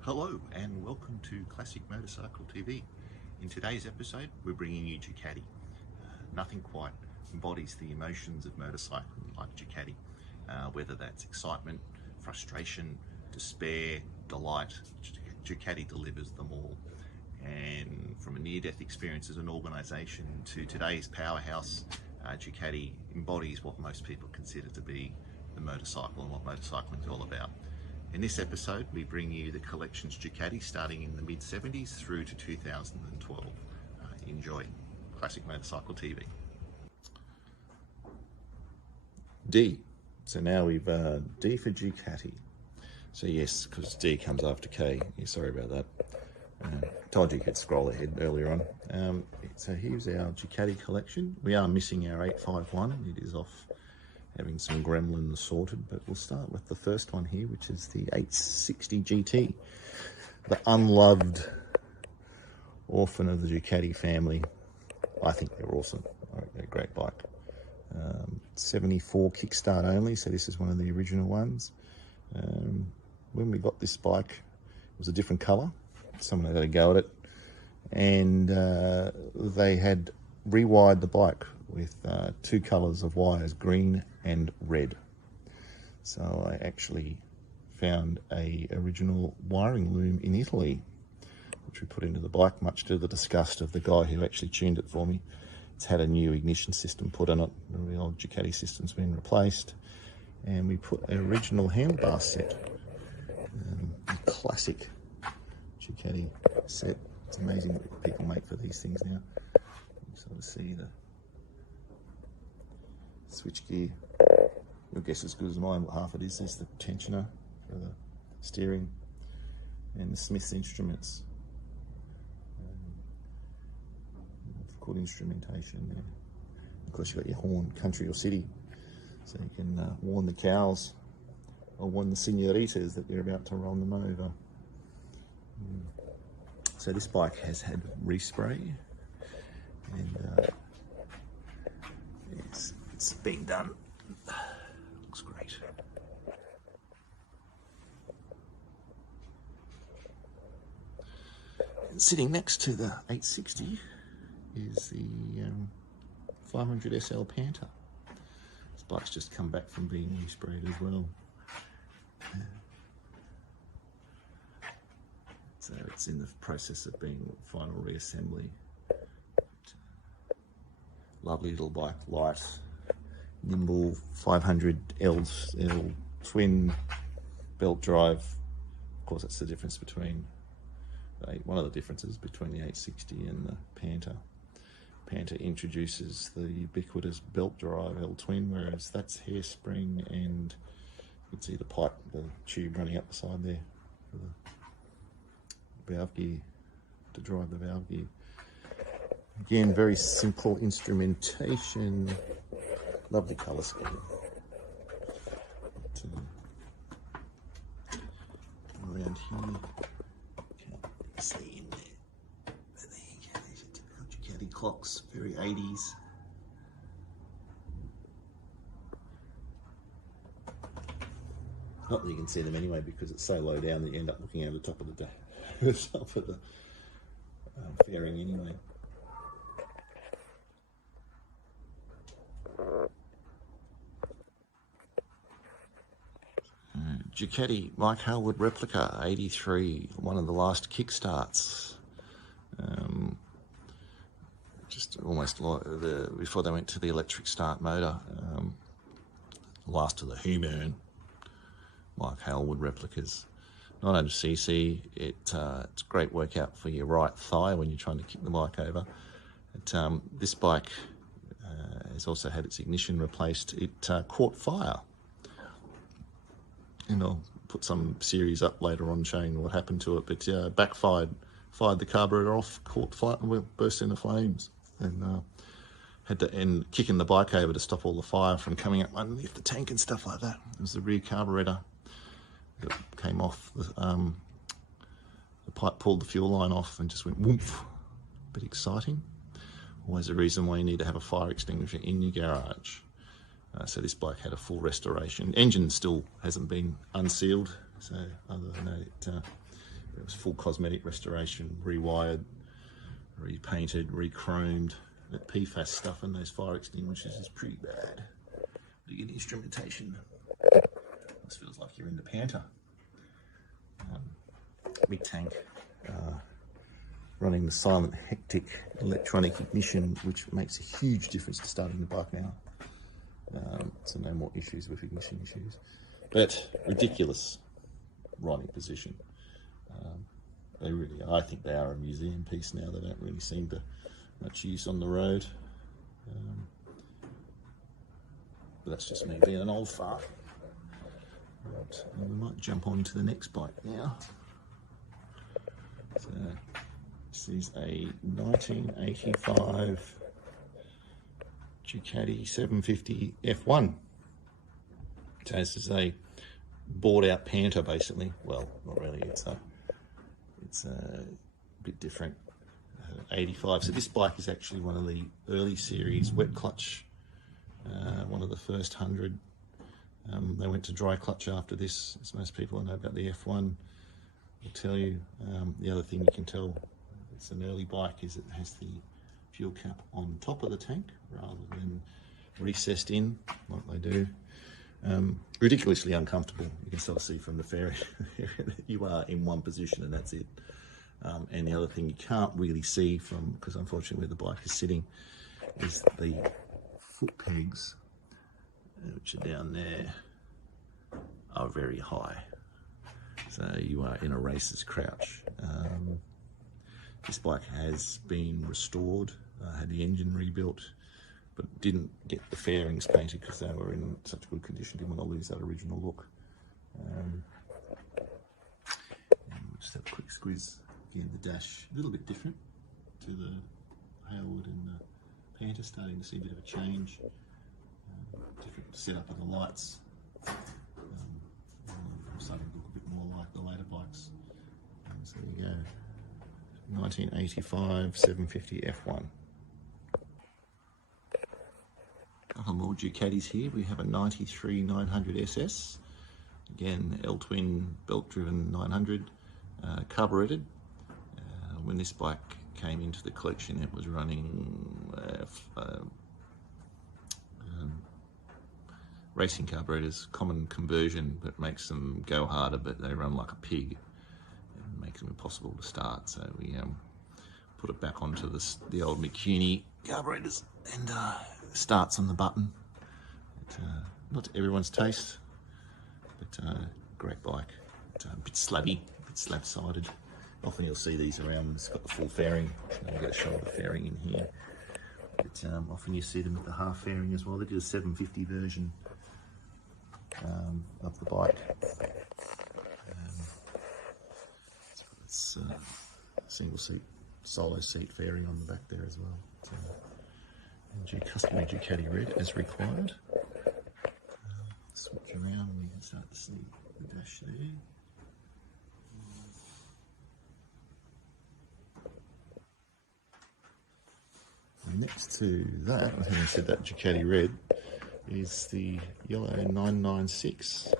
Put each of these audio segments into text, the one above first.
Hello and welcome to Classic Motorcycle TV. In today's episode we're bringing you Ducati. Nothing quite embodies the emotions of motorcycling like Ducati, whether that's excitement, frustration, despair, delight. Ducati delivers them all. And from a near-death experience as an organisation to today's powerhouse, Ducati embodies what most people consider to be the motorcycle and what motorcycling is all about. In this episode, we bring you the collections Ducati starting in the mid-70s through to 2012. Enjoy. Classic Motorcycle TV. D. So now we've D for Ducati. So yes, because D comes after K. Yeah, sorry about that. Told you you could scroll ahead earlier on. So here's our Ducati collection. We are missing our 851. It is off having some gremlins sorted, but we'll start with the first one here, which is the 860 GT, the unloved orphan of the Ducati family. I think they're awesome. They're a great bike. 74 kickstart only, so this is one of the original ones. When we got this bike, it was a different colour. Someone had a go at it, and they had rewired the bike with two colours of wires, green and red. So I actually found a original wiring loom in Italy, which we put into the bike, much to the disgust of the guy who actually tuned it for me. It's had a new ignition system put on it. The old Ducati system's been replaced, and we put an original handlebar set, a classic Ducati set. It's amazing what people make for these things now. You sort of see the switch gear. Your guess as good as mine what half it is. There's the tensioner for the steering and the Smith's instruments. Good instrumentation there. Of course, you've got your horn, country or city, so you can warn the cows or warn the senoritas that you're about to run them over. So this bike has had respray, and it's been done. Looks great. And sitting next to the 860 is the 500 SL Pantah. This bike's just come back from being resprayed as well. So it's in the process of being final reassembly. Lovely little bike, light, nimble, 500 L twin belt drive. Of course, that's the difference between one of the differences between the 860 and the Pantah. Pantah introduces the ubiquitous belt drive L twin, whereas that's hairspring, and you can see the pipe, the tube running up the side there for the valve gear, to drive the valve gear. Again, very simple instrumentation, lovely colour scheme. Around here, can't see in there. But there you go, these are typical Ducati clocks, very 80s. Not that you can see them anyway because it's so low down that you end up looking over the top of the fairing anyway. Ducati Mike Hailwood Replica 83, one of the last kickstarts. Just almost like before they went to the electric start motor. Last of the He-Man Mike Hailwood replicas. 900cc, it's a great workout for your right thigh when you're trying to kick the bike over. This bike has also had its ignition replaced. It caught fire. And I'll put some series up later on showing what happened to it, but backfired, fired the carburetor off, caught fire, and burst into flames, and had to end kicking the bike over to stop all the fire from coming up underneath the tank and stuff like that. It was the rear carburetor that came off. The pipe pulled the fuel line off and just went whoomp. Bit exciting. Always a reason why you need to have a fire extinguisher in your garage. So this bike had a full restoration. Engine still hasn't been unsealed, so other than that, it was full cosmetic restoration, rewired, repainted, re-chromed. That PFAS stuff in those fire extinguishers is pretty bad. You get instrumentation. This feels like you're in the Panther. Big tank, running the silent hectic electronic ignition, which makes a huge difference to starting the bike now. So no more issues with ignition issues. But ridiculous riding position. They really, I think they are a museum piece now. They don't really seem to much use on the road. But that's just me being an old fart. Right, we might jump on to the next bike now. So this is a 1985 Ducati 750 F1. So this is a bored out Panther basically. Well, not really, it's a bit different. 85. So this bike is actually one of the early series wet clutch, one of the first 100. They went to dry clutch after this, as most people know about the F1 will tell you. The other thing you can tell it's an early bike is it has the fuel cap on top of the tank rather than recessed in like they do. Ridiculously uncomfortable. You can sort of see from the fairing that you are in one position and that's it. And the other thing you can't really see from, because unfortunately where the bike is sitting, is the foot pegs, which are down there, are very high. So you are in a racer's crouch. This bike has been restored, had the engine rebuilt, but didn't get the fairings painted because they were in such good condition, didn't want to lose that original look. And we'll just have a quick squeeze. Again, the dash, a little bit different to the Hailwood and the Panther, starting to see a bit of a change. Different setup of the lights. Starting to look a bit more like the later bikes. So there you go. 1985 750 F1. A couple more Ducatis here. We have a 93 900 SS. Again, L-twin belt driven 900, carburetted. When this bike came into the collection, it was running racing carburetors, common conversion, but makes them go harder, but they run like a pig and makes them impossible to start. So we put it back onto the old McCuney carburetors and starts on the button. Not to everyone's taste, but great bike. A bit slabby, a bit slab-sided. Often you'll see these around when it's got the full fairing. I'll get a shot of the fairing in here. But often you see them with the half fairing as well. They did a 750 version of the bike. It's single seat, solo seat fairing on the back there as well. And customary Ducati red as required. Switch around and we can start to see the dash there. Next to that, I think I said that Ducati red, is the yellow 996.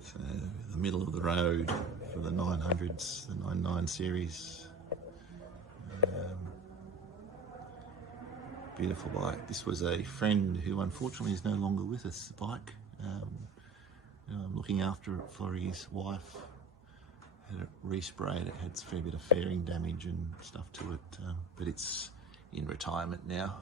So the middle of the road for the 900s, the 99 series. Beautiful bike. This was a friend who unfortunately is no longer with us, the bike. Looking after it for his wife. Had it resprayed, it had a fair bit of fairing damage and stuff to it, but it's in retirement now.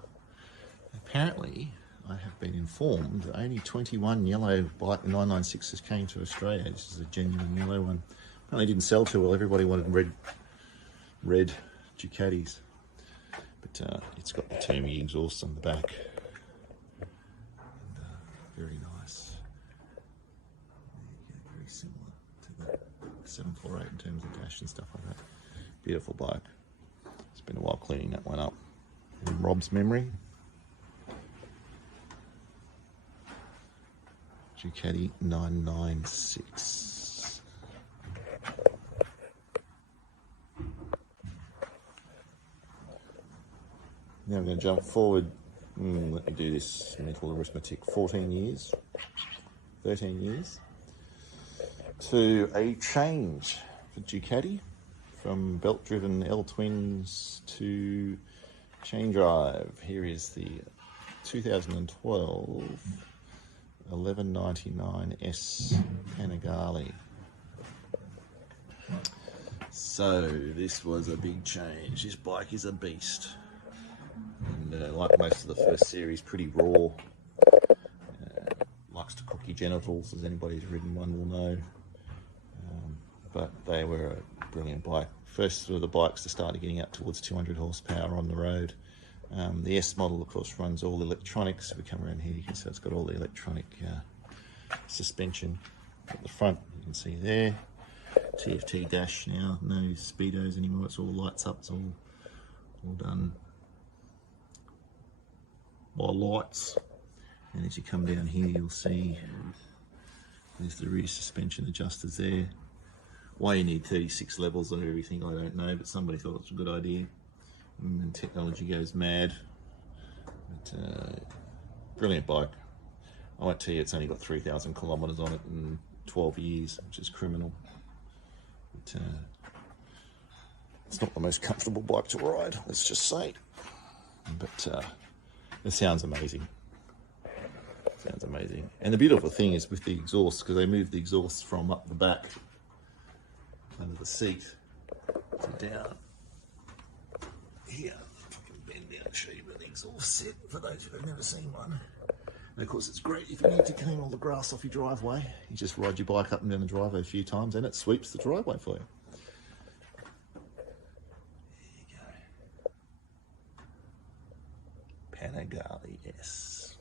Apparently, I have been informed that only 21 yellow bike 996s came to Australia. This is a genuine yellow one. Apparently didn't sell too well, everybody wanted red Ducatis. But it's got the Termi exhaust on the back. And, very nice. Very similar to the 748 in terms of dash and stuff like that. Beautiful bike. It's been a while cleaning that one up. In Rob's memory. Ducati 996. Now I'm going to jump forward, let me do this mental arithmetic, 14 years, 13 years, to a change for Ducati from belt-driven L-twins to chain drive. Here is the 2012 1199S Panigale. So this was a big change. This bike is a beast. And like most of the first series, pretty raw. Likes to cook your genitals, as anybody who's ridden one will know. But they were a brilliant bike. First of the bikes that started getting up towards 200 horsepower on the road. The S model, of course, runs all electronics. If we come around here, you can see it's got all the electronic suspension at the front. You can see there. TFT dash now, no speedos anymore. It's all lights up. It's all done by lights. And as you come down here, you'll see there's the rear suspension adjusters there. Why you need 36 levels on everything, I don't know, but somebody thought it was a good idea. And technology goes mad. But brilliant bike. I won't tell you it's only got 3,000 kilometres on it in 12 years, which is criminal. But it's not the most comfortable bike to ride, let's just say. But it sounds amazing. Sounds amazing. And the beautiful thing is with the exhaust, because they moved the exhaust from up the back under the seat to down here. If I can bend down and show you where the exhaust sit for those who have never seen one. And of course it's great if you need to clean all the grass off your driveway. You just ride your bike up and down the driveway a few times and it sweeps the driveway for you. There you go. Panigale S.